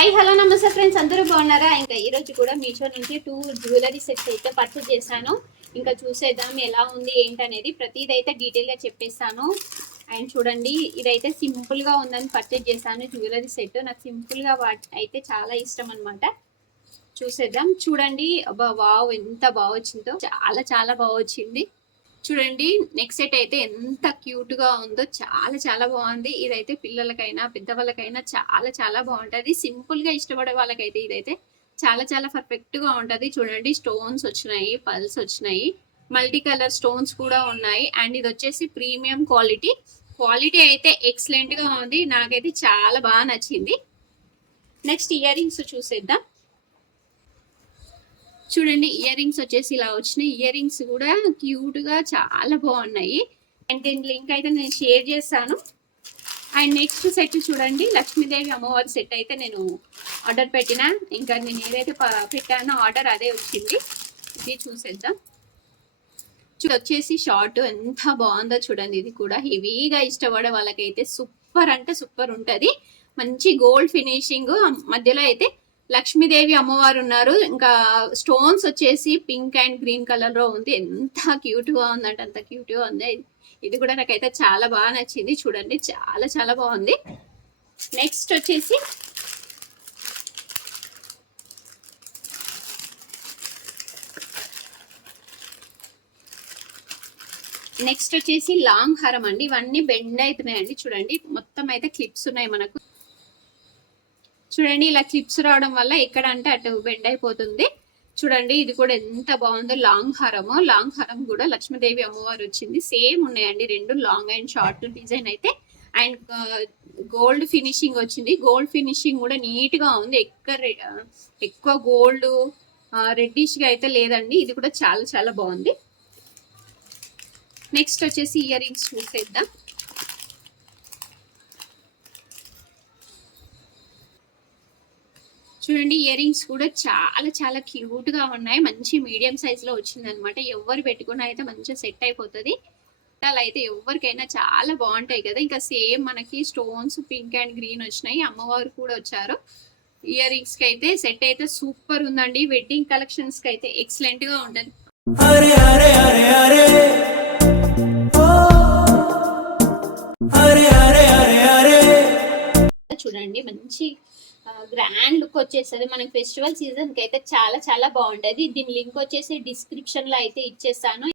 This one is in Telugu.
హాయ్ హలో నమస్తే ఫ్రెండ్స్, అందరూ బాగున్నారా? ఇంకా ఈరోజు కూడా మీషో నుంచి 2 జ్యువెలరీ సెట్స్ అయితే పర్చేస్ చేశాను. ఇంకా చూసేద్దాం ఎలా ఉంది ఏంటనేది, ప్రతిదైతే డీటెయిల్గా చెప్పేస్తాను. అండ్ చూడండి, ఇదైతే సింపుల్గా ఉందని పర్చేస్ చేశాను జ్యువెలరీ సెట్. నాకు సింపుల్గా అయితే చాలా ఇష్టం అనమాట. చూసేద్దాం. చూడండి, అబ్బా వావ్ ఎంత బాగా వచ్చిందో, చాలా చాలా బాగా వచ్చింది. చూడండి, నెక్ సెట్ అయితే ఎంత క్యూట్ గా ఉందో, చాలా చాలా బాగుంది. ఇదైతే పిల్లలకైనా పెద్దవాళ్ళకైనా చాలా చాలా బాగుంటది. సింపుల్ గా ఇష్టపడే వాళ్ళకైతే ఇదైతే చాలా చాలా పర్ఫెక్ట్ గా ఉంటది. చూడండి, స్టోన్స్ వచ్చినాయి, పల్స్ వచ్చినాయి, మల్టీ కలర్ స్టోన్స్ కూడా ఉన్నాయి. అండ్ ఇది వచ్చేసి ప్రీమియం క్వాలిటీ. క్వాలిటీ అయితే ఎక్సలెంట్ గా ఉంది, నాకైతే చాలా బాగా నచ్చింది. నెక్స్ట్ ఇయర్ రింగ్స్ చూసేద్దాం. చూడండి, ఇయర్ రింగ్స్ వచ్చేసి ఇలా వచ్చినాయి. ఇయర్ రింగ్స్ కూడా క్యూట్ గా చాలా బాగున్నాయి. అండ్ దీని లింక్ అయితే నేను షేర్ చేస్తాను. అండ్ నెక్స్ట్ సెట్ చూడండి, లక్ష్మీదేవి అమ్మవారి సెట్ అయితే నేను ఆర్డర్ పెట్టిన. ఇంకా నేను ఏదైతే పెట్టానో ఆర్డర్ అదే వచ్చింది. ఇది చూసేద్దాం. వచ్చేసి షార్ట్ ఎంత బాగుందో చూడండి. ఇది కూడా హెవీగా ఇష్టపడే వాళ్ళకైతే సూపర్ అంటే సూపర్ ఉంటది. మంచి గోల్డ్ ఫినిషింగ్, మధ్యలో అయితే లక్ష్మీదేవి అమ్మవారు ఉన్నారు. ఇంకా స్టోన్స్ వచ్చేసి పింక్ అండ్ గ్రీన్ కలర్ లో ఉంది. ఎంత క్యూట్ గా ఉందంటే అంత క్యూట్ గా ఉంది. ఇది కూడా నాకైతే చాలా బాగా నచ్చింది. చూడండి, చాలా చాలా బాగుంది. నెక్స్ట్ వచ్చేసి లాంగ్ హారం అండి. ఇవన్నీ బెండ్ అవుతున్నాయండి. చూడండి, మొత్తం అయితే క్లిప్స్ ఉన్నాయి మనకు. చూడండి, ఇలా క్లిప్స్ రావడం వల్ల ఎక్కడ అంటే అటు బెండ్ అయిపోతుంది. చూడండి, ఇది కూడా ఎంత బాగుందో. లాంగ్ హారం కూడా లక్ష్మీదేవి అమ్మవారు వచ్చింది. సేమ్ ఉన్నాయండి రెండు, లాంగ్ అండ్ షార్ట్ డిజైన్ అయితే. అండ్ గోల్డ్ ఫినిషింగ్ వచ్చింది. గోల్డ్ ఫినిషింగ్ కూడా నీట్ గా ఉంది. ఎక్కువ గోల్డ్ రెడ్డిష్ గా అయితే లేదండి. ఇది కూడా చాలా చాలా బాగుంది. నెక్స్ట్ వచ్చేసి ఇయర్ రింగ్స్ చూసేద్దాం. చూడండి, ఇయర్ రింగ్స్ కూడా చాలా చాలా క్యూట్ గా ఉన్నాయి. మంచి మీడియం సైజ్ లో వచ్చింది అనమాట. ఎవరు పెట్టుకున్నా అయితే మంచిగా సెట్ అయిపోతుంది. అలా అయితే ఎవరికైనా చాలా బాగుంటాయి కదా. ఇంకా సేమ్ మనకి స్టోన్స్ పింక్ అండ్ గ్రీన్ వచ్చినాయి. అమ్మవారు కూడా వచ్చారు. ఇయర్ రింగ్స్ కి అయితే సెట్ అయితే సూపర్ ఉందండి. వెడ్డింగ్ కలెక్షన్స్ కి అయితే ఎక్సలెంట్ గా ఉంటుంది. చూడండి, మంచి గ్రాండ్ లుక్ వచ్చేస్తుంది. మనకి ఫెస్టివల్ సీజన్ కి అయితే చాలా చాలా బాగుంటది. దీని లింక్ వచ్చేసి డిస్క్రిప్షన్ లో అయితే ఇచ్చేస్తాను.